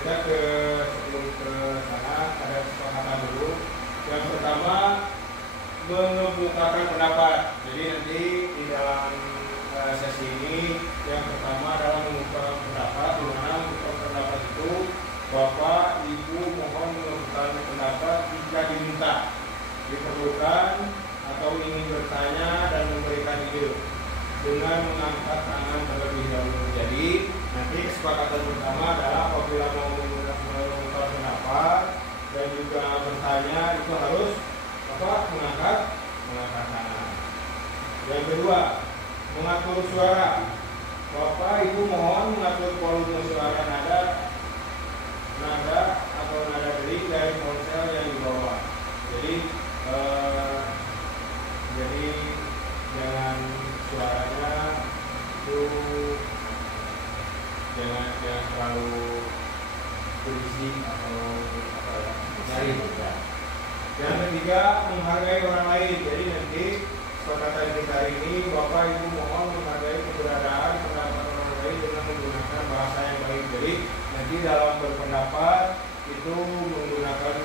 kita sebelum ke sana ada kesepakatan dulu. Yang pertama mengemukakan pendapat. Jadi nanti di dalam sesi ini yang pertama adalah mengemukakan pendapat, di mana mengemukakan pendapat itu Bapak Ibu mohon mengemukakan pendapat jika diminta, diperlukan atau ingin bertanya dan memberikan ide dengan mengangkat tangan terlebih dahulu. Jadi nanti kesepakatan pertama adalah apabila mau mengemukakan pendapat dan juga bertanya itu harus mengangkat tangan. Yang kedua, mengatur suara. Bapak Ibu mohon mengatur volume suara nada atau nada dering dari ponsel yang dibawa. Jadi jangan suaranya itu jangan terlalu berisik atau nyaring. Yang ketiga, menghargai orang lain. Jadi nanti kesepakatan kita hari ini Bapak Ibu mohon menghargai keberadaan pendapat orang lain dengan menggunakan bahasa yang baik. Jadi nanti dalam berpendapat itu menggunakan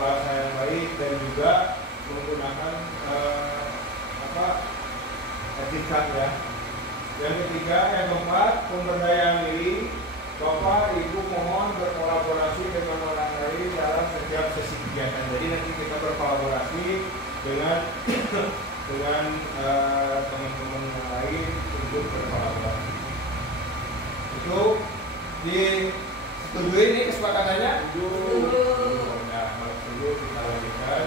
bahasa yang baik dan juga menggunakan etika ya. Yang ketiga, yang keempat, pemberdayaan diri. Bapak Ibu mohon berkolaborasi dengan orang lain dalam setiap sesi kegiatan. Jadi nanti kita berkolaborasi dengan teman-teman yang lain untuk berkolaborasi. Itu disetujui ini kesepakatannya? Nah, kalau setuju kita lanjutkan.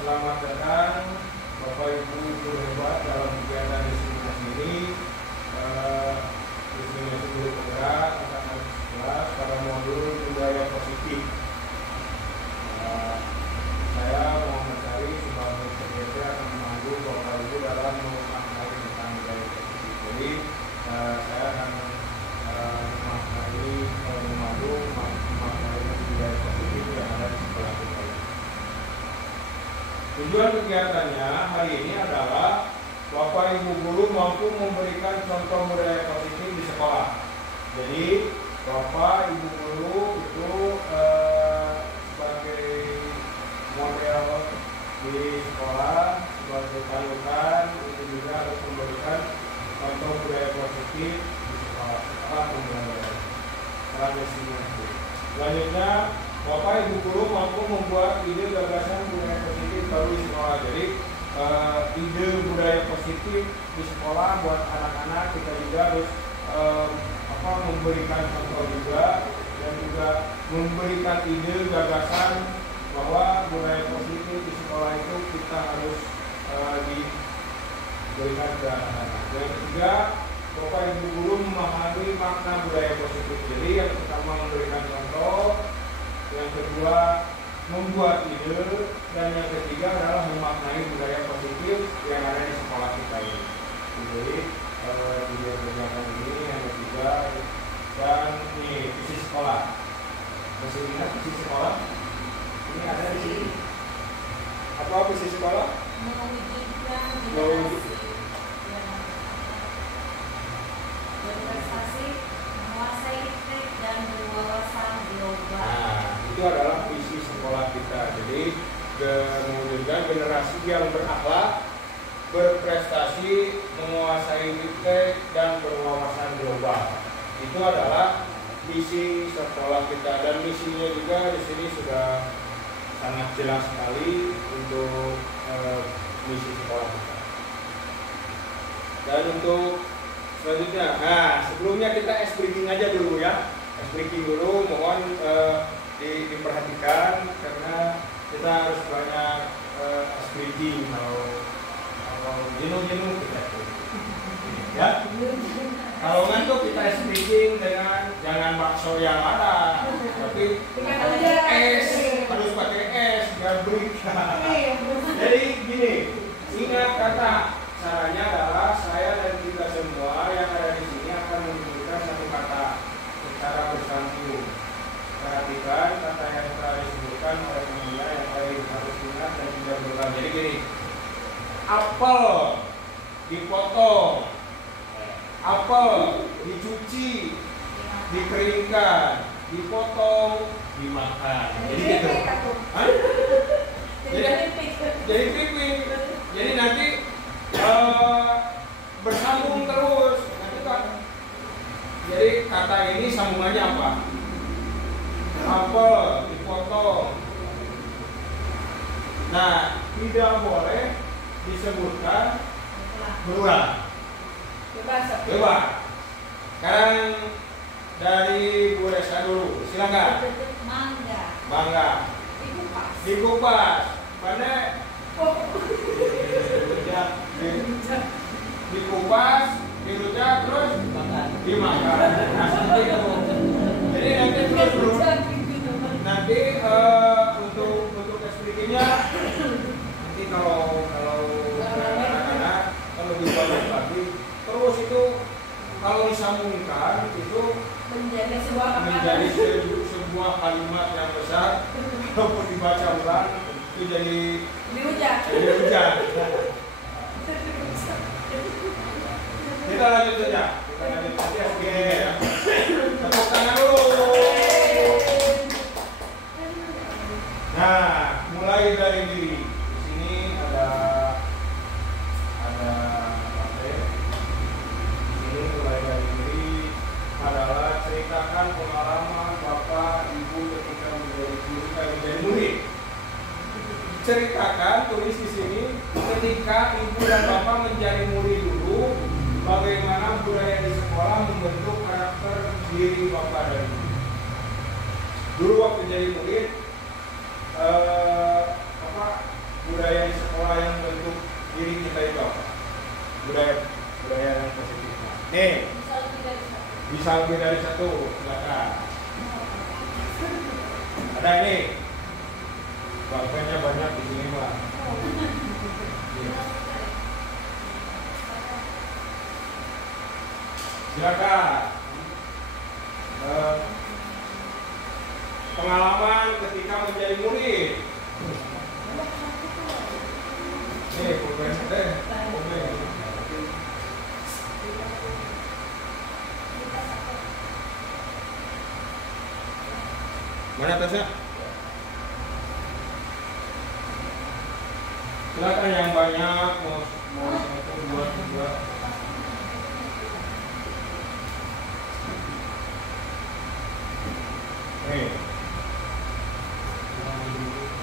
Selamat datang Bapak Ibu guru hebat dalam kegiatan diseminasi ini. Diseminasi guru penggerak angkatan 11 pada modul budaya positif. Saya mau mencari sebagai sekretariat akan memandu Bapak Ibu dalam memaknai tentang budaya positif. Jadi saya akan memandu memaknai budaya positif yang ada di sekolah kita. Tujuan kegiatannya hari ini adalah Bapak Ibu guru mampu memberikan contoh budaya positif di sekolah. Jadi Bapak Ibu guru itu sebagai model di sekolah, sebagai panutan itu juga harus memberikan contoh budaya positif di sekolah pembelajaran. Selanjutnya Bapak Ibu guru mampu membuat ide gagasan budaya positif baru di sekolah. Jadi ide budaya positif di sekolah buat anak-anak kita juga harus memberikan contoh juga dan juga memberikan ide gagasan bahwa budaya positif di sekolah itu kita harus diberikan ke anak-anak. Yang ketiga, Bapak Ibu guru memahami makna budaya positif. Jadi yang pertama memberikan contoh, yang kedua membuat ide, dan yang ketiga adalah memaknai budaya positif yang ada di sekolah kita ini. Jadi di kegiatan ini yang ketiga, dan ini visi sekolah. Masih ingat visi sekolah? Ini ada di sini. Apa visi sekolah? Berprestasi, menguasai trik dan berwawasan global. Nah, itu adalah visi sekolah kita. Jadi mewujudkan generasi yang berakhlak, berprestasi, menguasai trik dan berwawasan global. Itu adalah visi sekolah kita, dan misinya juga di sini sudah sangat jelas sekali untuk misi sekolah kita. Dan untuk selanjutnya, sebelumnya kita ice breaking aja dulu ya. Ice breaking dulu, mohon diperhatikan karena kita harus banyak ice breaking kalau jenuh kita ya. Kalau ngantuk kita ice breaking dengan jangan bakso yang ada, tapi es, harus pakai es biar break. Jadi gini, ingat kata. Caranya adalah saya dan kita semua yang ada di sini akan menyebutkan satu kata secara bersambung. Perhatikan kata yang telah disebutkan oleh pengguna yang paling harus ingat dan tidak berulang. Jadi gini, apel dipotong, apel dicuci, dikeringkan, dipotong, dimakan. Jadi gitu. Hah? Jadi piping. Jadi nanti bersambung terus. Nanti kan. Jadi kata ini sambungannya apa? Apel dipotong. Nah, tidak boleh disebutkan berulang. Bebas. Sekarang dari Bu Resa dulu, silakan. Mangga. Dikupas. Mana? Dikupas, dirujak, terus dimakan. Nah, seperti itu. Jadi nanti terus nanti untuk eksplikinya nanti kalau anak-anak kalau lebih banyak lagi terus itu kalau disambungkan itu menjadi sebuah kalimat yang besar. Kalau dibaca ulang itu jadi hujan. Kita lanjut saja. Oke. Tepuk tangan dulu. Nah, mulai dari diri. Di sini ada apa? Di sini mulai dari diri adalah ceritakan pengalaman Bapak Ibu ketika menjadi murid. Ceritakan, tulis di sini ketika Ibu dan Bapak menjadi murid dulu, bagaimana budaya di sekolah membentuk karakter diri Bapak dan Ibu. Dulu waktu jadi murid, budaya di sekolah yang membentuk diri kita itu apa? Budaya yang positif. Nih, bisa lebih dari satu, silakan. Ada ini, bapaknya banyak di sini Pak. Silakan. Pengalaman ketika menjadi murid. Mana tasnya? Silakan yang banyak mau satu dua.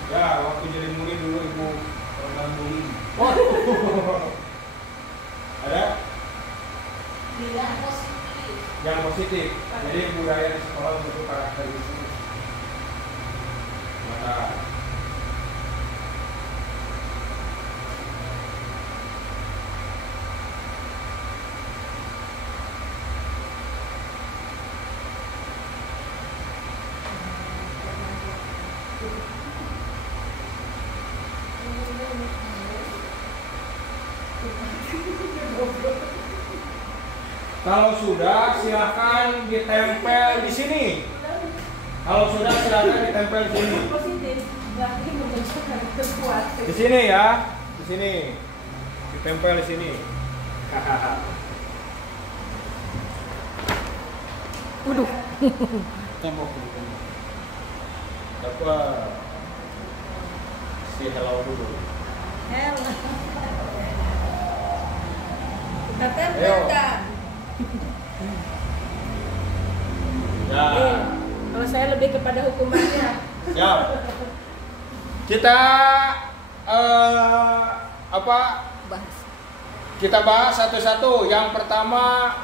Ya, waktu jadi murid dulu Ibu pernah bullying. Ada? Yang positif. Jadi budaya di sekolah untuk karakter itu. Maka kalau sudah silahkan ditempel di sini. Kalau sudah silahkan ditempel di sini. Di sini ya, di sini. Ditempel di sini. Waduh. Tembok. Dapat si hello dulu. Hello. Kita tempelkan. Ya. Kalau saya lebih kepada hukumannya. Siap. Kita Kita bahas satu-satu. Yang pertama,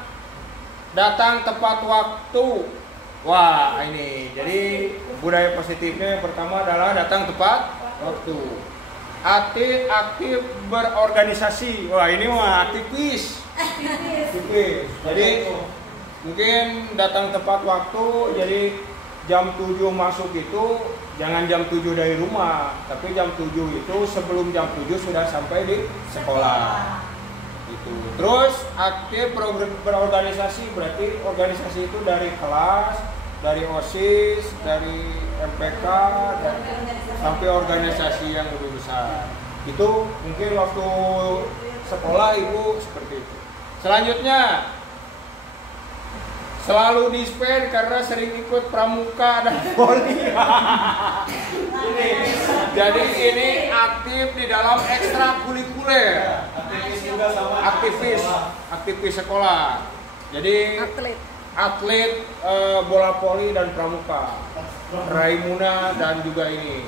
datang tepat waktu. Wah, ini. Jadi budaya positifnya yang pertama adalah datang tepat waktu. Aktif berorganisasi. Wah, ini mah tipis. Jadi mungkin datang tepat waktu. Jadi jam 7 masuk itu jangan jam 7 dari rumah, tapi jam 7 itu sebelum jam 7 sudah sampai di sekolah. Itu. Terus aktif berorganisasi, berarti organisasi itu dari kelas, dari OSIS, dari MPK, dan sampai organisasi yang lebih besar. Itu mungkin waktu sekolah Ibu seperti itu. Selanjutnya Selalu dispen karena sering ikut pramuka dan voli. Jadi ini aktif di dalam ekstrakurikuler. Aktivis juga sama. Aktivis sekolah. Jadi atlet bola voli dan pramuka. Raimuna dan juga ini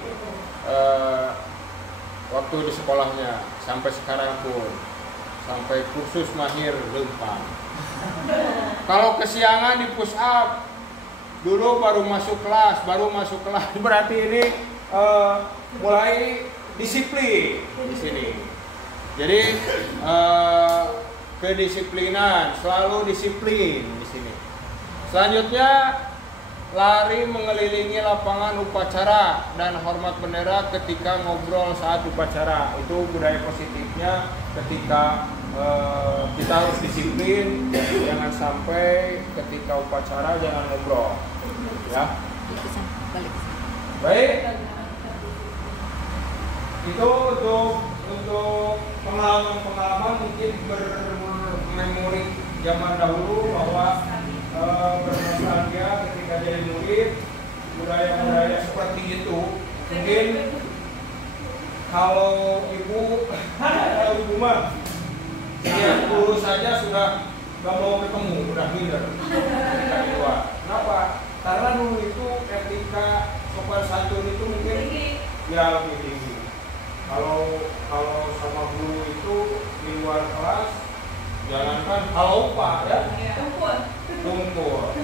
waktu di sekolahnya sampai sekarang pun sampai kursus mahir lempang. Kalau kesiangan di push up dulu baru masuk kelas berarti ini mulai disiplin di sini. Jadi kedisiplinan, selalu disiplin di sini. Selanjutnya lari mengelilingi lapangan upacara dan hormat bendera ketika ngobrol saat upacara. Itu budaya positifnya ketika kita harus disiplin, jangan sampai ketika upacara jangan ngobrol. Ya. Baik. Itu untuk pengalaman mungkin bermemori zaman dahulu bahwa bernostalgia ketika jadi murid, budaya-budaya seperti itu. Mungkin kalau ibu mah dia guru saja sudah gak mau ketemu, udah minder. Kenapa? Karena dulu itu etika sopan santun itu mungkin ya lebih tinggi. Kalau sama guru itu di luar kelas, jangankan halo Pak ya, tumpul.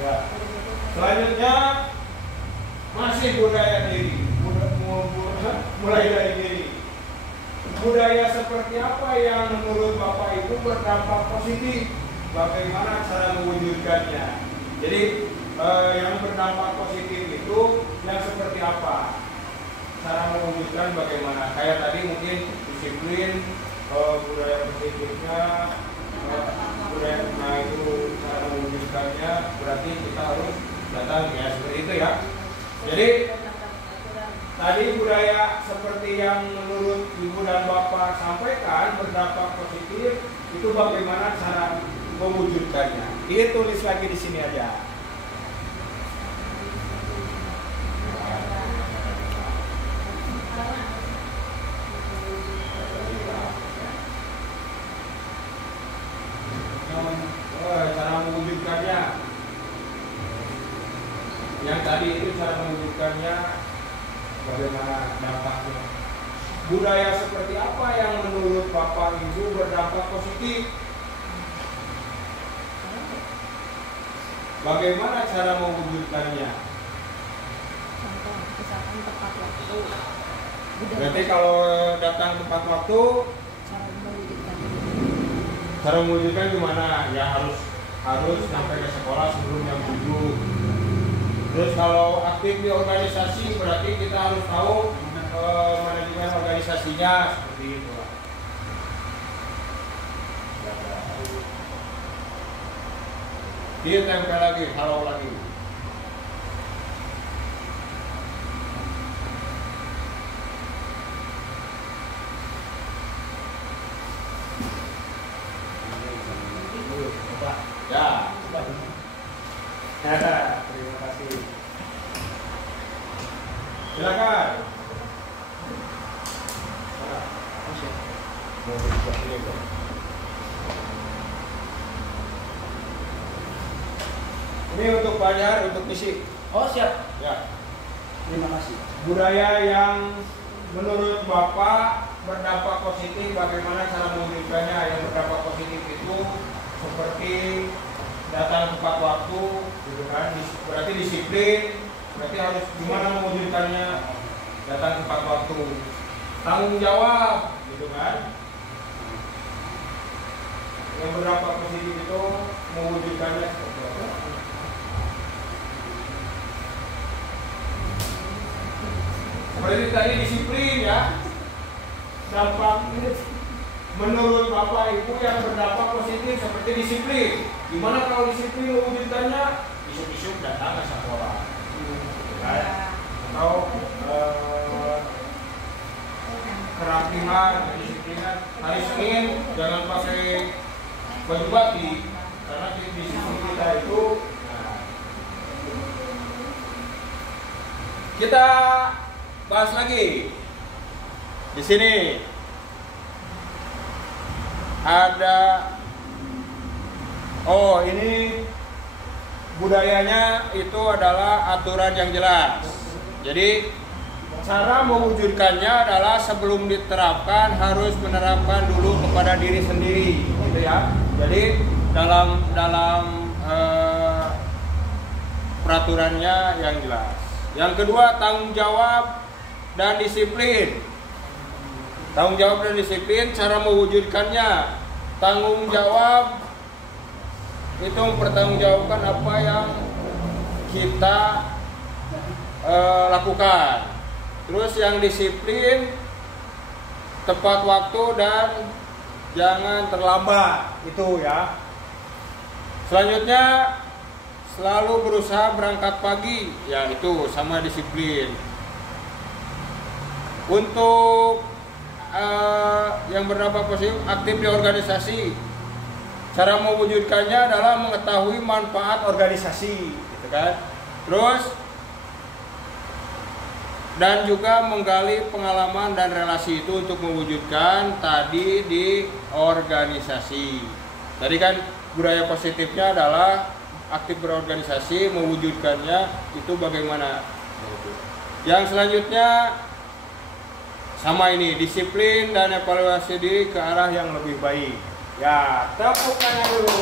Ya. Selanjutnya masih budaya diri, mulai dari diri. Budaya seperti apa yang menurut Bapak Ibu berdampak positif? Bagaimana cara mewujudkannya? Jadi yang berdampak positif itu yang seperti apa? Cara mewujudkan bagaimana? Kayak tadi mungkin disiplin, budaya positifnya, budaya itu cara mewujudkannya berarti kita harus datang ya seperti itu ya. Jadi tadi budaya seperti yang menurut Ibu dan Bapak sampaikan berdampak positif itu bagaimana cara mewujudkannya? Ini tulis lagi di sini aja. Cara mewujudkannya. Yang tadi itu cara mewujudkannya bagaimana dampaknya. Budaya seperti apa yang menurut Bapak Ibu berdampak positif? Bagaimana cara mewujudkannya? Contoh, misalkan tepat waktu. Berarti kalau datang tepat waktu, cara mewujudkan gimana? Ya harus sampai ke sekolah sebelum jam 7. Terus kalau aktif di organisasi berarti kita harus tahu manajemen organisasinya seperti itu. Dia tempel lagi, halo lagi. Ya. Terima kasih. Silakan. Ini untuk Fajar, untuk misi. Oh siap. Ya. Terima kasih. Budaya yang menurut Bapak berdampak positif, bagaimana cara mewujudkannya? Yang berdampak positif itu seperti datang tepat waktu, gitu kan? Berarti disiplin. Berarti harus gimana mewujudkannya? Datang tepat waktu. Tanggung jawab, gitu kan? Yang berdampak positif itu mewujudkannya seperti apa? Seperti tadi disiplin ya. Dampak menurut Bapak Ibu yang berdampak positif seperti disiplin. Gimana kalau disiplin mewujudkannya? Isuk-isuk datang ke sekolah. Atau kerapihan, kedisiplinan. Hari Senin jangan pakai baju batik karena di sisi kita itu. Nah, kita bahas lagi di sini ada ini budayanya itu adalah aturan yang jelas. Jadi cara mewujudkannya adalah sebelum diterapkan harus menerapkan dulu kepada diri sendiri, gitu ya. Jadi dalam peraturannya yang jelas. Yang kedua, tanggung jawab dan disiplin. Tanggung jawab dan disiplin, cara mewujudkannya. Tanggung jawab itu mempertanggungjawabkan apa yang kita lakukan. Terus yang disiplin, tepat waktu dan jangan terlambat, itu ya. Selanjutnya, selalu berusaha berangkat pagi, ya itu sama disiplin. Untuk yang berdampak positif, aktif di organisasi. Cara mewujudkannya adalah mengetahui manfaat organisasi, gitu kan. Terus dan juga menggali pengalaman dan relasi itu untuk mewujudkan tadi di organisasi. Tadi kan budaya positifnya adalah aktif berorganisasi, mewujudkannya itu bagaimana. Yang selanjutnya sama ini, disiplin dan evaluasi diri ke arah yang lebih baik. Ya, tepuk tangan dulu.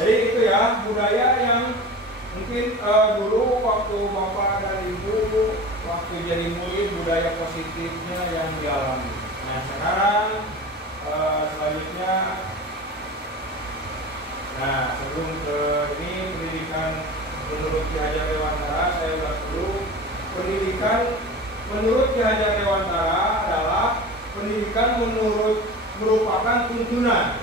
Jadi itu ya budaya yang mungkin dulu waktu bapak dan ibu waktu jadi murid budaya positifnya yang dialami. Nah sekarang selanjutnya, nah sebelum ke ini pendidikan menurut Ki Hajar Dewantara, saya ulas dulu. Pendidikan menurut Ki Hajar Dewantara adalah pendidikan merupakan tuntunan.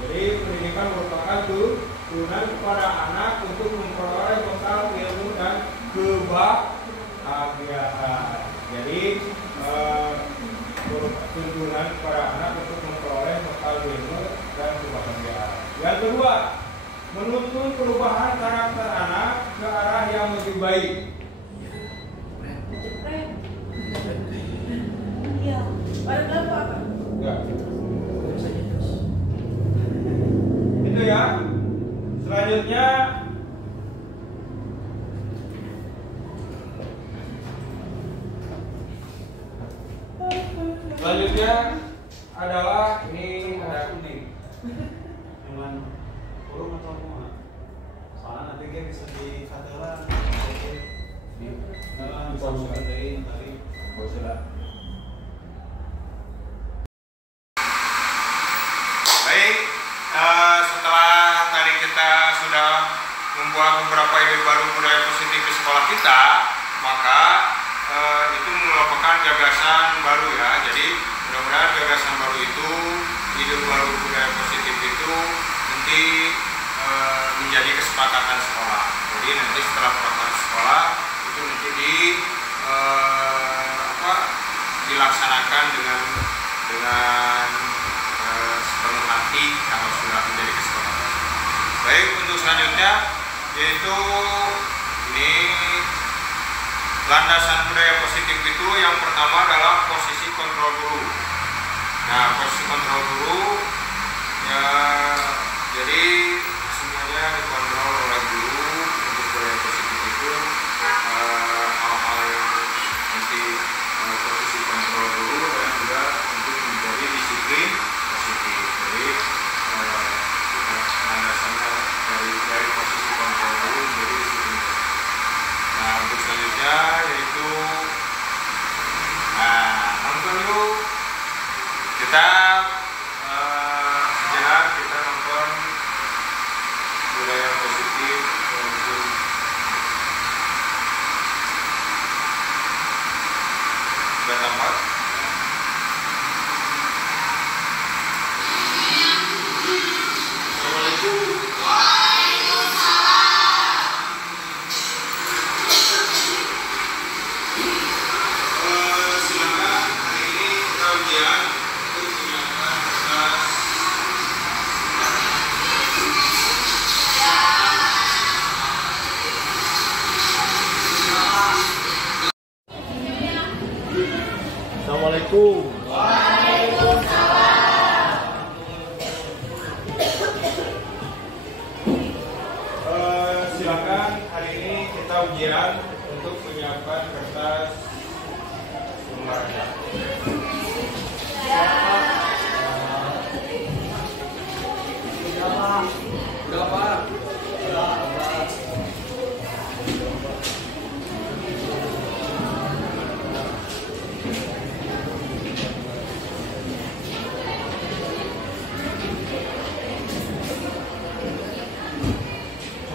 Jadi pendidikan merupakan tuntunan kepada anak untuk memperoleh bekal ilmu dan kebahagiaan. Jadi tuntunan kepada anak untuk memperoleh bekal ilmu dan kebahagiaan. Yang kedua, menuntun perubahan karakter anak ke arah yang lebih baik. Iya. Pada apa? Enggak. Itu ya. Selanjutnya adalah ini ada kuning. Cuman kurung atau apa? Soalnya nanti dia bisa dikatakan tadi bosan. Baik, setelah tadi kita sudah membuat beberapa ide baru budaya positif di sekolah kita, maka itu merupakan gagasan baru ya. Jadi mudah-mudahan gagasan baru itu, ide baru budaya positif itu nanti menjadi kesepakatan sekolah. Jadi nanti setelah kesepakatan sekolah itu nanti dilaksanakan dengan sepenuh hati kalau sudah menjadi kesepakatan. Baik, untuk selanjutnya yaitu ini landasan budaya positif itu yang pertama adalah posisi kontrol guru. Nah, posisi kontrol guru ya, jadi semuanya dikontrol oleh guru. Untuk budaya positif itu hal-hal yang nanti posisi kontrol guru dan juga untuk menjadi disiplin positif. Jadi landasannya dari posisi kontrol guru menjadi disiplin. Nah, untuk selanjutnya yaitu nonton dulu kita sejenak silakan hari ini kita ujian untuk menyiapkan kertas sumarnya.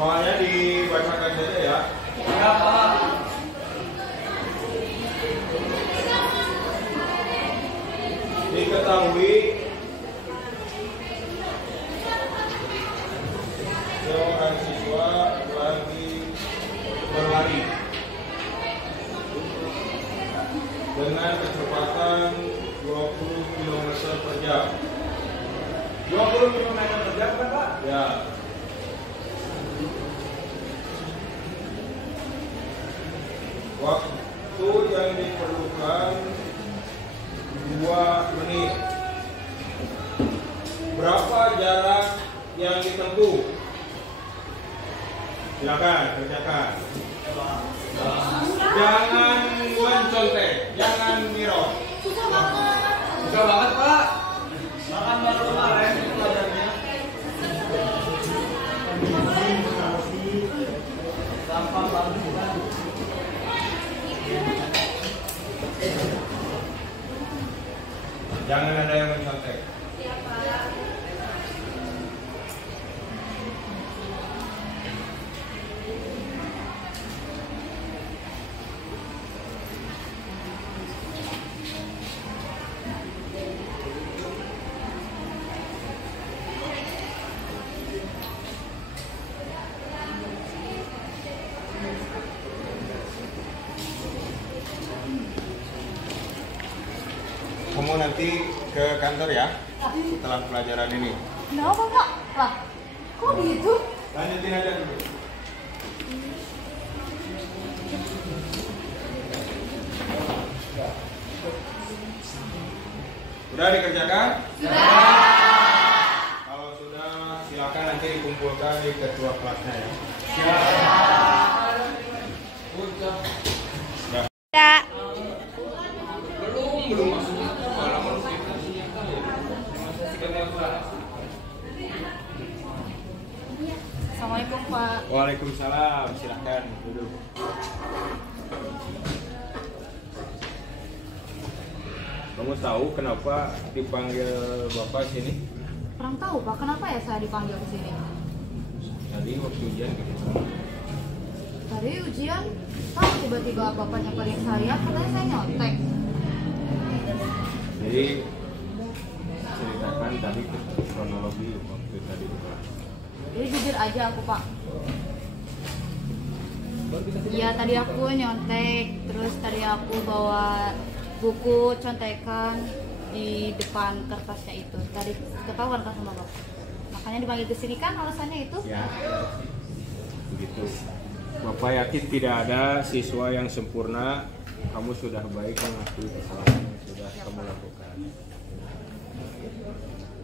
Soalnya dibacakan saja ya. Ya, Pak. Diketahui seorang siswa lagi berlari dengan kecepatan 20 km per jam. 20 km per jam kan, Pak? Ya. Waktu yang diperlukan 2 menit. Berapa jarak yang ditempuh? Silakan kerjakan. Jangan mencontek, jangan mirip. Susah banget, Pak. Makan baru kemarin pelajarnya. Gampang banget, Pak. Jangan ada yang mencontek. Kamu nanti ke kantor ya setelah pelajaran ini. Kenapa Pak? Lah, kok gitu? Lanjutin aja dulu. Sudah dikerjakan? Sudah. Kalau sudah, silakan nanti dikumpulkan di ketua kelasnya ya. Sudah. Ya. Belum masuk. Assalamualaikum Pak. Waalaikumsalam, silahkan duduk. Kamu tahu kenapa dipanggil Bapak sini? Kurang tahu Pak, kenapa ya saya dipanggil ke sini? Tadi waktu ujian gitu. Tadi ujian, tahu tiba-tiba Bapak nyamperin saya, katanya saya nyontek. Jadi ceritakan tadi kronologi waktu tadi di kelas. Jadi jujur aja aku Pak. Iya tadi aku nyontek, terus tadi aku bawa buku contekan di depan kertasnya itu. Tadi ketahuan kan sama Bapak. Makanya dipanggil ke sini kan alasannya itu. Ya, begitu. Bapak yakin tidak ada siswa yang sempurna. Kamu sudah baik mengakui kesalahan yang sudah kamu lakukan.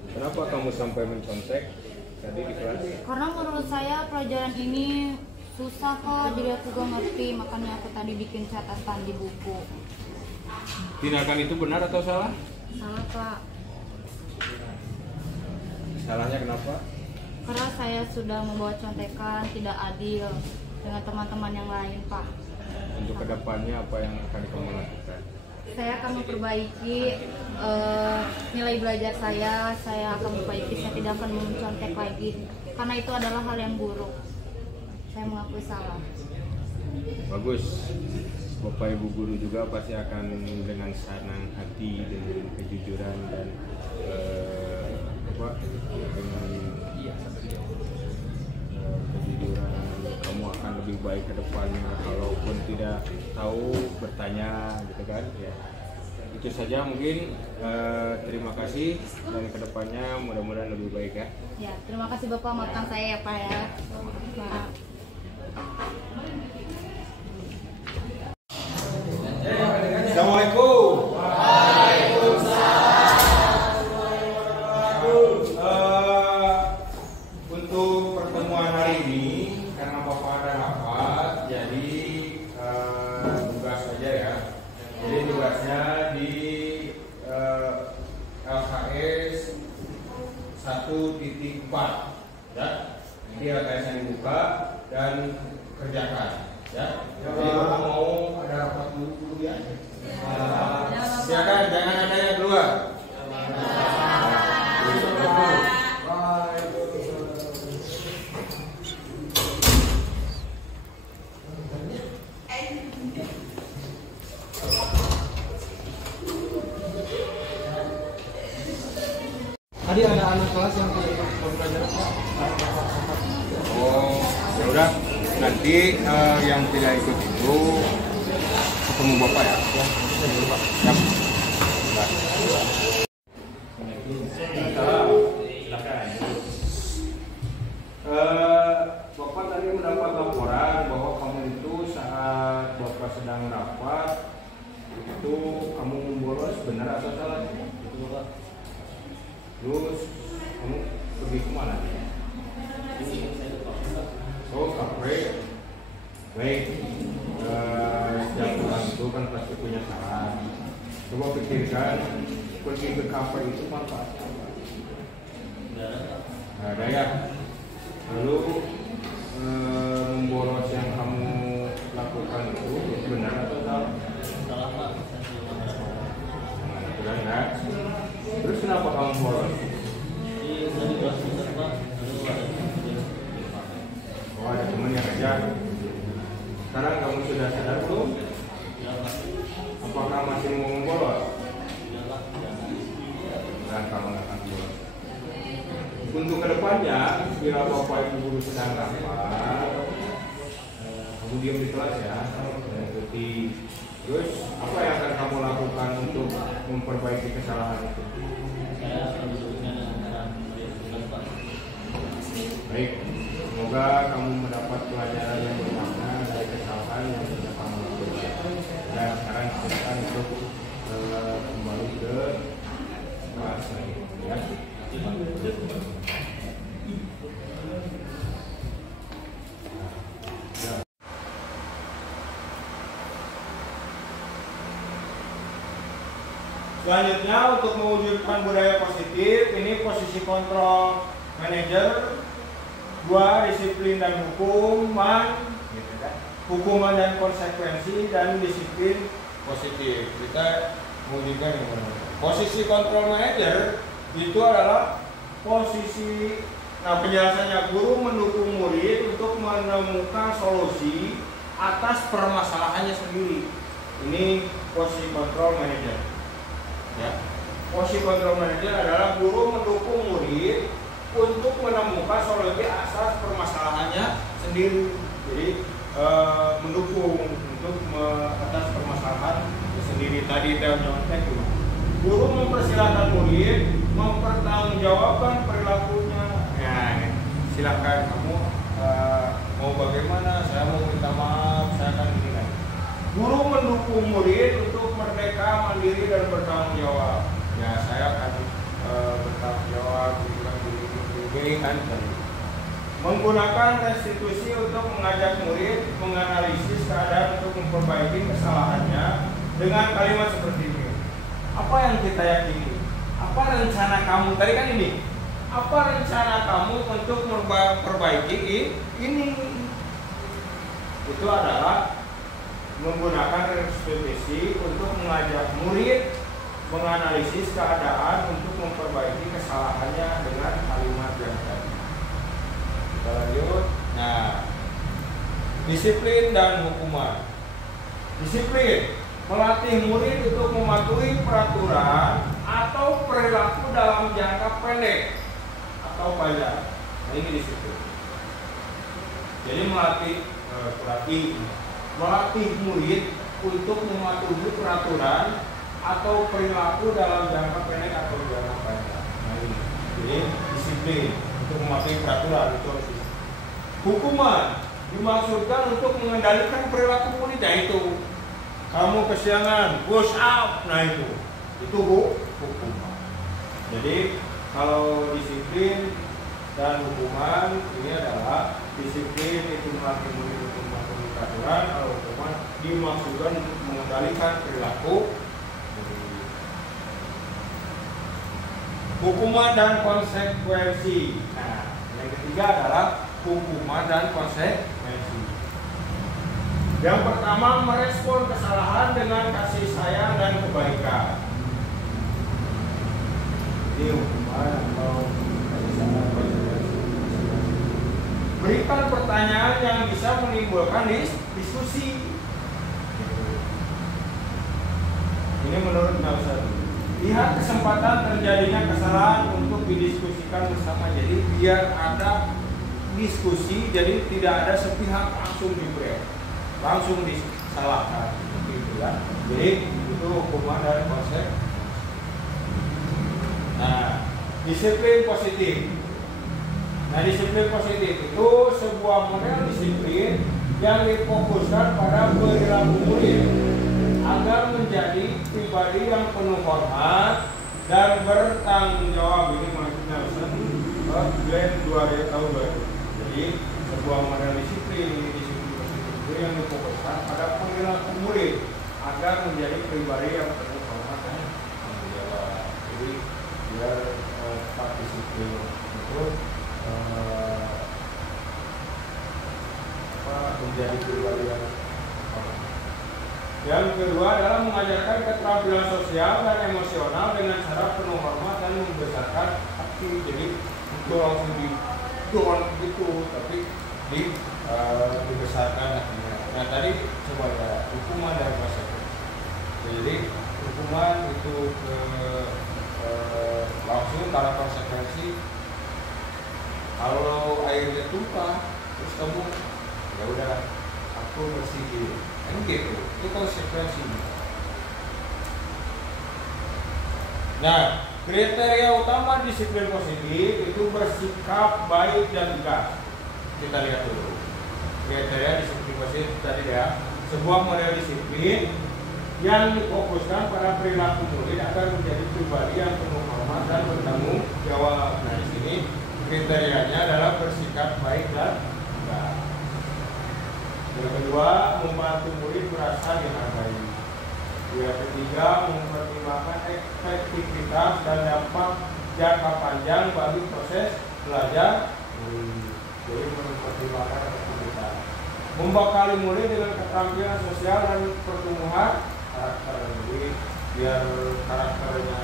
Kenapa kamu sampai mencontek tadi di kelas? Karena menurut saya pelajaran ini susah Pak, jadi aku gak ngerti, makanya aku tadi bikin catatan di buku. Tindakan itu benar atau salah? Salah Pak, Salahnya kenapa? karena saya sudah membawa contekan tidak adil dengan teman-teman yang lain Pak. Untuk kedepannya apa yang akan kamu lakukan? Saya akan memperbaiki nilai belajar saya akan memperbaiki, saya tidak akan mencontek lagi, karena itu adalah hal yang buruk. Saya mengakui salah. Bagus. Bapak Ibu guru juga pasti akan dengan senang hati, dengan kejujuran dan dengan kejujuran kamu akan lebih baik ke depannya. Kalaupun tidak tahu bertanya gitu kan ya. Itu saja mungkin, terima kasih dan kedepannya mudah-mudahan lebih baik ya. Ya, terima kasih Bapak, maafkan saya ya Pak ya. Maaf. Assalamualaikum. Untuk pertemuan hari ini, karena Bapak ada Ya, jadi LKS dibuka dan kerjakan. Ya, jadi kalau mau ada rapat dulu ya. Silakan, jangan ada yang keluar. Tadi ada anak kelas yang tidak ikut pembelajaran. Oh, ya udah. Nanti yang tidak ikut itu ketemu bapak ya. Ya. Bapak tadi mendapat laporan bahwa kamu itu saat bapak sedang rapat itu kamu membolos, benar atau salah? Betul, Pak. Terus kamu pergi kemana? Oh, kafe. Baik. Setiap orang itu kan pasti punya salah. Coba pikirkan, pergi ke kafe itu manfaatnya apa? Nggak ada ya. Lalu membolos yang kamu lakukan itu benar atau salah? Salah, Pak. Benar nggak? Terus kenapa kamu bolos? Oh, ada teman yang ngajak. Sekarang kamu sudah sadar belum? Apakah masih mau membolos? Dan kalau nggak akan bolos. Untuk kedepannya, bila bapak ibu guru sedang rapat, kamu diam di kelas ya, dan ikuti. Terus apa yang akan kamu lakukan untuk memperbaiki kesalahan itu? Baik, semoga kamu mendapat pelajaran yang bermakna dari kesalahan yang sudah kamu lakukan. Dan sekarang silakan untuk kembali ke kelas lagi, ya. Selanjutnya untuk mewujudkan budaya positif, ini posisi kontrol manajer, 2 disiplin dan hukuman, hukuman dan konsekuensi, dan disiplin positif. Kita mewujudkan yang mana? Posisi kontrol manajer itu adalah posisi, nah penjelasannya guru mendukung murid untuk menemukan solusi atas permasalahannya sendiri. Ini posisi kontrol manajer. Ya. Posisi kontrol manajer adalah guru mendukung murid untuk menemukan solusi atas permasalahannya sendiri. Jadi mendukung untuk atas permasalahan sendiri. Tadi dia nyontek itu. Guru mempersilahkan murid mempertanggungjawabkan perilakunya. Ya, silakan kamu mau bagaimana? Saya mau minta maaf. Saya akan ini kan. Guru mendukung murid untuk merdeka, mandiri, dan bertanggung jawab. Ya, saya akan bertanggung jawab, ini kan. Menggunakan restitusi untuk mengajak murid menganalisis keadaan untuk memperbaiki kesalahannya dengan kalimat seperti ini. Apa yang kita yakini? Apa rencana kamu? Tadi kan ini. Apa rencana kamu untuk memperbaiki ini? Itu adalah menggunakan restitusi untuk mengajak murid menganalisis keadaan untuk memperbaiki kesalahannya dengan kalimat yang tadi. Kita lanjut. Nah, disiplin dan hukuman. Disiplin melatih murid untuk mematuhi peraturan atau perilaku dalam jangka pendek atau panjang. Nah, ini disiplin. Jadi melatih murid untuk mematuhi peraturan atau perilaku dalam jangka pendek atau jangka panjang. Nah, ini. Jadi disiplin untuk mematuhi peraturan itu harus disiplin. Hukuman dimaksudkan untuk mengendalikan perilaku murid. Nah, itu kamu kesiangan, push up. Nah, itu hukuman. Jadi kalau disiplin dan hukuman ini adalah disiplin itu melatih murid untuk mematuhi peraturan, kalau hukuman dimaksudkan untuk mengendalikan perilaku. Hukuman dan konsekuensi. Nah, yang ketiga ketiga adalah hukuman dan konsekuensi. Yang pertama, merespon kesalahan dengan kasih sayang dan kebaikan. Ini hukuman atau kasih sayang dan konsekuensi. Berikan pertanyaan yang bisa menimbulkan diskusi. Ini menurut Nausawi. Lihat kesempatan terjadinya kesalahan untuk didiskusikan bersama. Jadi biar ada diskusi, jadi tidak ada sepihak langsung diberi, langsung disalahkan, gitu ya. Jadi itu hukuman dan konsekuensi. Nah, disiplin positif. Nah, disiplin positif itu sebuah model disiplin yang difokuskan pada perilaku murid agar menjadi pribadi yang penuh hormat dan bertanggung jawab. Ini maksudnya Glenn 2 tahun 2000. Jadi sebuah model disiplin positif itu yang difokuskan pada perilaku murid agar menjadi pribadi yang penuh hormat dan tanggung jawab. Jadi biar disiplin itu menjadi pribadi yang hormat. Yang kedua adalah mengajarkan keterampilan sosial dan emosional dengan cara penuh hormat dan membesarkan hati. Jadi itu langsung didorong gitu, tapi dibesarkan hatinya. Nah tadi coba ya hukuman dan konsekuensi. Jadi hukuman itu langsung, karena konsekuensi kalau airnya tumpah terus kamu ya udah aku bersihin. Kan gitu, itu konsekuensinya. Nah, kriteria utama disiplin positif itu bersikap baik dan tegas. Kita lihat dulu. Kriteria disiplin positif tadi ya, sebuah model disiplin yang difokuskan pada perilaku murid agar menjadi pribadi yang penuh hormat dan bertanggung jawab. Nah, di sini kriterianya adalah bersikap baik dan tegas. Yang kedua, membantu murid merasa dihargai. Yang ketiga, mempertimbangkan efektivitas dan dampak jangka panjang bagi proses belajar. Jadi mempertimbangkan efektivitas. Membekali murid dengan keterampilan sosial dan pertumbuhan karakter. Jadi biar karakternya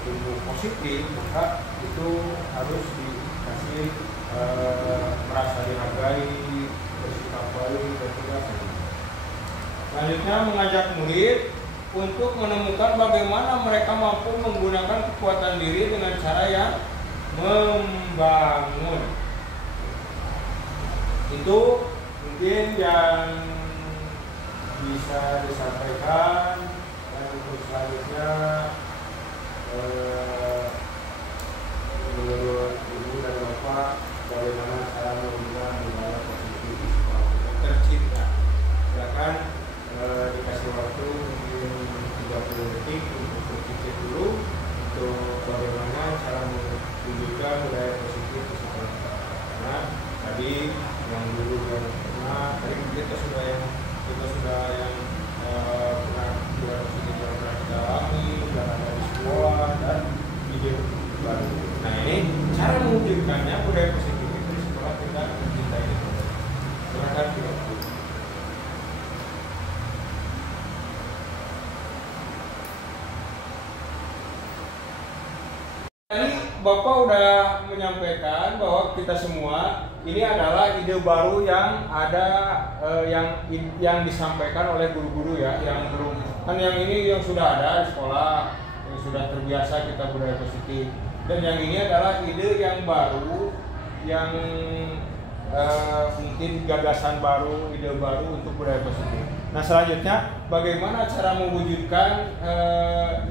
tumbuh positif, maka itu harus dikasih merasa dihargai, bersikap baik dan tegas. Selanjutnya, mengajak murid untuk menemukan bagaimana mereka mampu menggunakan kekuatan diri dengan cara yang membangun. Itu mungkin yang bisa disampaikan. Dan untuk selanjutnya menurut Ibu dan Bapak, bagaimana cara menggunakan budaya positif di sekolah tercinta. Silakan dikasih waktu mungkin 30 detik untuk berpikir dulu untuk bagaimana cara mewujudkan budaya positif di sekolah. Karena tadi yang dulu yang pernah, tadi kita sudah yang pernah budaya positif yang pernah kita alami dan ada di sekolah dan ide baru. Nah ini cara mewujudkannya budaya positif itu di sekolah kita tercinta ini. Silakan kita. Tadi Bapak udah menyampaikan bahwa kita semua ini adalah ide baru yang ada yang disampaikan oleh guru-guru ya, yang belum kan yang ini yang sudah ada di sekolah, yang sudah terbiasa kita budaya positif, dan yang ini adalah ide yang baru yang mungkin gagasan baru, ide baru untuk budaya positif. Nah selanjutnya bagaimana cara mewujudkan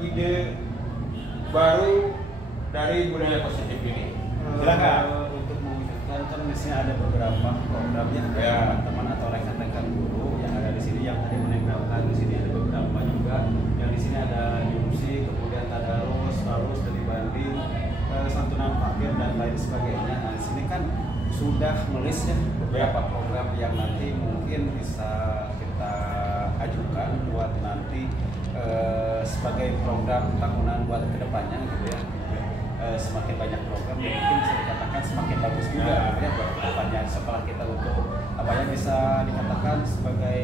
ide baru dari budaya positif ini? Silakan. Untuk mewujudkan kan di sini ada beberapa program ya, teman-teman atau rekan-rekan guru yang ada di sini yang tadi menempelkan di sini ada beberapa juga. Yang di sini ada diusi, kemudian tadarus, studi banding, santunan fakir dan lain sebagainya. Nah di sini kan sudah menulis ya beberapa program yang nanti mungkin bisa kita ajukan buat nanti sebagai program tahunan buat kedepannya gitu ya. semakin banyak program ya mungkin bisa dikatakan semakin bagus juga ya buat kedepannya sekolah kita untuk apa ya bisa dikatakan sebagai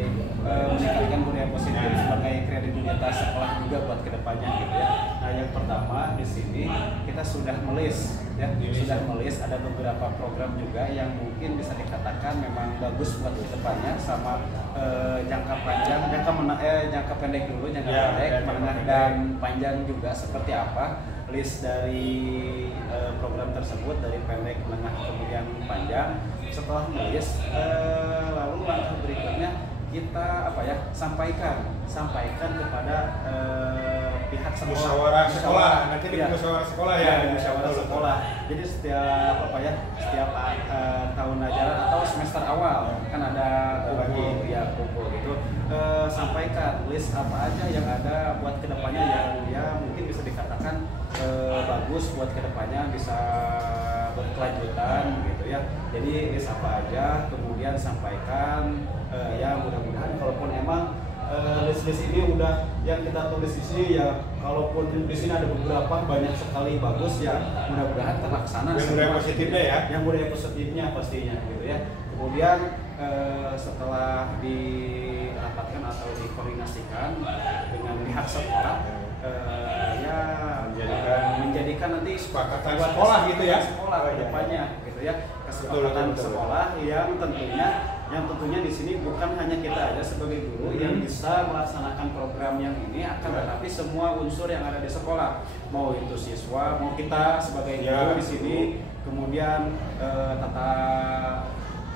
meningkatkan budaya positif sebagai kredibilitas sekolah juga buat kedepannya gitu ya. Nah yang pertama di sini kita sudah melis ya sudah melis ada beberapa program juga yang mungkin bisa dikatakan memang bagus buat kedepannya sama jangka panjang jangka pendek dulu jangka pendek menengah dan panjang juga seperti apa list dari program tersebut dari pendek menengah kemudian panjang. Setelah melis lalu langkah berikutnya kita apa ya sampaikan kepada pihak sekolah. Musyawarah sekolah nanti di musyawarah sekolah ya di musyawarah sekolah. Jadi setiap setiap tahun ajaran atau semester awal kan ada kumpul gitu sampaikan list apa aja yang ada buat kedepannya yang ya mungkin bisa dikatakan bagus buat kedepannya bisa berkelanjutan gitu ya. Jadi list apa aja kemudian sampaikan ya mudah-mudahan kalaupun emang list-list ini udah yang kita tulis di sini ya kalaupun di sini ada beberapa banyak sekali bagus ya mudah-mudahan terlaksana yang budaya positifnya ya yang budaya positifnya pastinya gitu ya. Kemudian setelah dirapatkan atau dikoordinasikan dengan pihak sekolah ya menjadikan nanti kesepakatan sekolah gitu ya sekolah ke depannya gitu ya kesepakatan sekolah yang tentunya di sini bukan hanya kita aja sebagai guru yang bisa melaksanakan program yang ini akan tetapi semua unsur yang ada di sekolah mau itu siswa mau kita sebagai guru di sini kemudian tata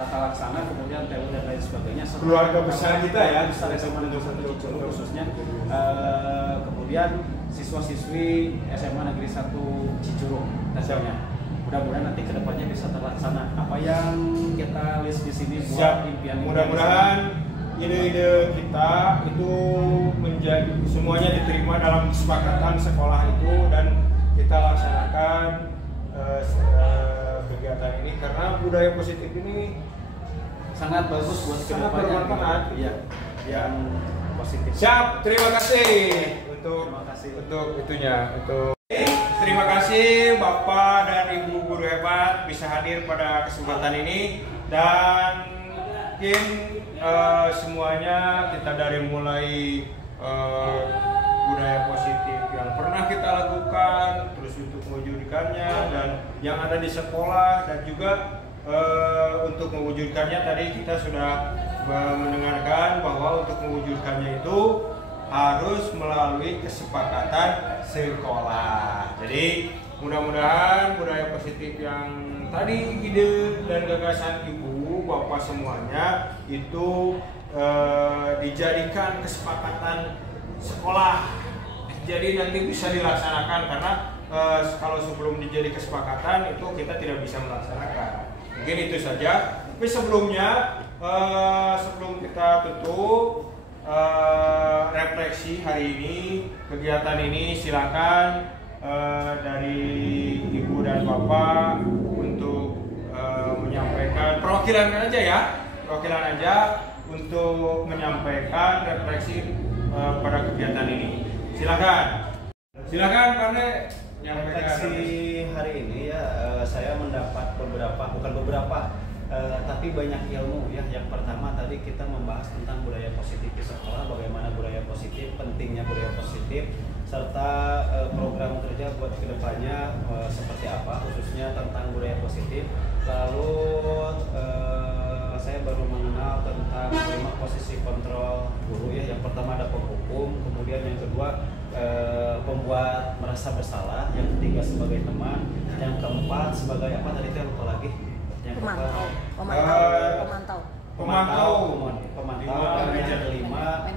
laksana kemudian TU dan lain sebagainya keluarga besar kita ya besar SMA Negeri 1 Cicurug khususnya kemudian siswa-siswi SMA Negeri 1 Cicurug tentunya mudah-mudahan nanti kedepannya bisa terlaksana apa yang kita list di sini buat impian mudah-mudahan ide-ide kita itu menjadi semuanya diterima dalam kesepakatan sekolah itu dan kita laksanakan kegiatan ini karena budaya positif ini sangat bagus buat kedepannya ya yang positif. Siap, terima kasih untuk itunya untuk terima kasih Bapak dan Ibu guru hebat bisa hadir pada kesempatan ini dan mungkin semuanya kita dari mulai budaya positif yang pernah kita lakukan terus untuk mewujudkannya dan yang ada di sekolah dan juga untuk mewujudkannya tadi kita sudah mendengarkan bahwa untuk mewujudkannya itu harus melalui kesepakatan sekolah. Jadi mudah-mudahan budaya positif yang tadi ide dan gagasan ibu bapak semuanya itu dijadikan kesepakatan sekolah. Jadi nanti bisa dilaksanakan karena kalau sebelum dijadi kesepakatan itu kita tidak bisa melaksanakan. Mungkin itu saja. Tapi sebelumnya sebelum kita tutup refleksi hari ini kegiatan ini silakan dari ibu dan bapak untuk menyampaikan perwakilan aja untuk menyampaikan refleksi pada kegiatan ini. Silakan Pane refleksi hari ini ya saya mendapat tapi banyak ilmu ya. Yang pertama tadi kita membahas tentang budaya positif di sekolah, bagaimana budaya positif, pentingnya budaya positif, serta program kerja buat kedepannya seperti apa, khususnya tentang budaya positif. Lalu saya baru mengenal tentang 5 posisi kontrol guru ya. Yang pertama ada penghukum, kemudian yang kedua pembuat merasa bersalah, yang ketiga sebagai teman, yang keempat sebagai apa tadi saya lupa lagi. Pemantau, dan yang kelima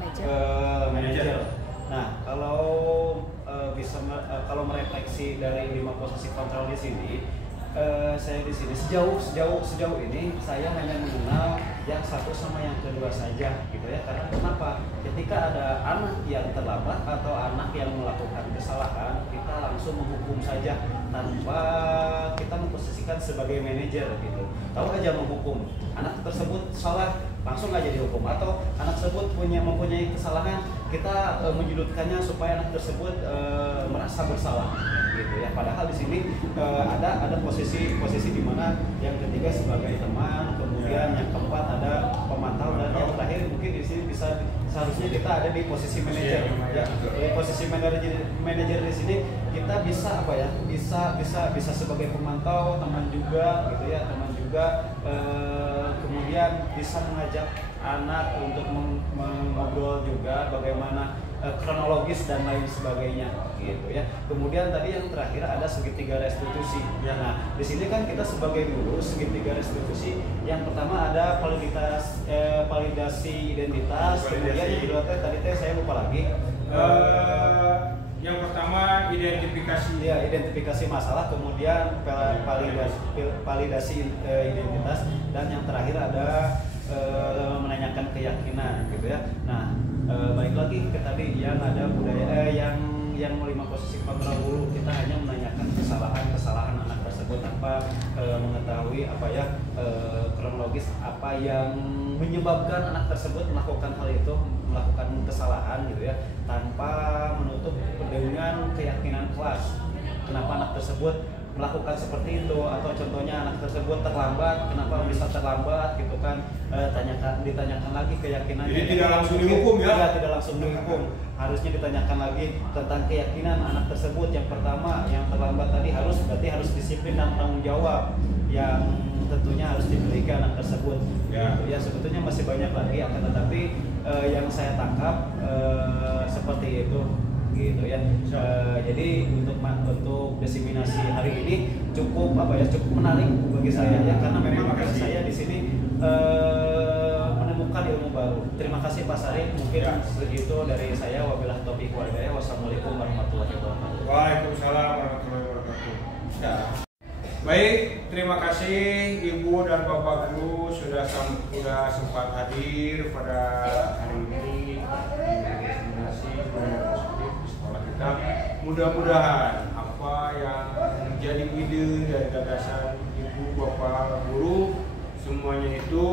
manajer. Nah, kalau merefleksi dari 5 posisi kontrol di sini, saya di sini sejauh ini saya hanya mengenal yang satu sama yang kedua saja gitu ya. Karena kenapa? Ketika ada anak yang terlambat atau anak yang melakukan kesalahan, kita langsung menghukum saja tanpa kita memposisikan sebagai manajer gitu. Tahu aja menghukum anak tersebut salah, langsung aja dihukum. Atau anak tersebut mempunyai kesalahan, kita menyudutkannya supaya anak tersebut merasa bersalah. gitu ya. Padahal di sini ada posisi di mana yang ketiga sebagai teman, kemudian yang keempat ada pemantau, dan yang terakhir mungkin di sini seharusnya kita ada di posisi manajer ya. Di posisi manajer di sini kita bisa apa ya, bisa sebagai pemantau, teman juga gitu ya, teman juga, kemudian bisa mengajak anak untuk mengobrol juga bagaimana kronologis dan lain sebagainya gitu ya. Kemudian tadi yang terakhir ada segitiga restitusi. Ya, nah di sini kan kita sebagai guru segitiga restitusi, yang pertama ada validasi identitas, kemudian yang kedua tadi saya lupa lagi. Yang pertama identifikasi. Ya, identifikasi masalah, kemudian validasi identitas, dan yang terakhir ada menanyakan keyakinan gitu ya. Nah, balik lagi ke tadi yang ada budaya yang 5 posisi kontrol guru, kita hanya menanyakan kesalahan anak tersebut tanpa mengetahui apa ya kronologis apa yang menyebabkan anak tersebut melakukan hal itu, melakukan kesalahan gitu ya, tanpa menutup dengan keyakinan kelas kenapa anak tersebut melakukan seperti itu, atau contohnya anak tersebut terlambat, kenapa bisa terlambat gitu kan, ditanyakan lagi keyakinan. Jadi tidak langsung dihukum ya? Tidak, tidak langsung dihukum, harusnya ditanyakan lagi tentang keyakinan anak tersebut. Yang pertama, yang terlambat tadi berarti harus disiplin dan tanggung jawab yang tentunya harus dimiliki anak tersebut. Ya. Ya, sebetulnya masih banyak lagi, akan tetapi yang saya tangkap seperti itu gitu ya. Jadi untuk diseminasi hari ini cukup menarik bagi saya ya, karena memang saya di sini menemukan ilmu baru. Terima kasih Pak Sarif, mungkin segitu dari saya. Wabillahi taufiq wal hidayah. Wassalamualaikum warahmatullahi wabarakatuh. Waalaikumsalam warahmatullahi wabarakatuh. Ya. Baik, terima kasih Ibu dan Bapak Guru sudah sempat hadir pada hari ini di diseminasi budaya positif di sekolah kita. Mudah-mudahan apa yang menjadi ide dari gagasan Ibu Bapak Guru semuanya itu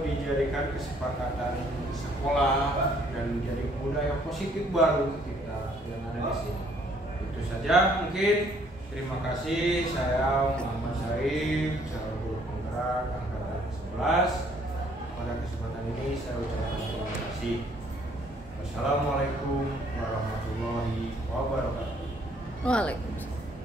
dijadikan kesepakatan sekolah dan menjadi budaya positif baru kita yang ada di sini. Itu saja mungkin. Terima kasih, saya Muhammad Syarif, calon guru penggerak angkatan 11. Pada kesempatan ini saya ucapkan terima kasih. Wassalamualaikum warahmatullahi wabarakatuh. Waalaikumsalam.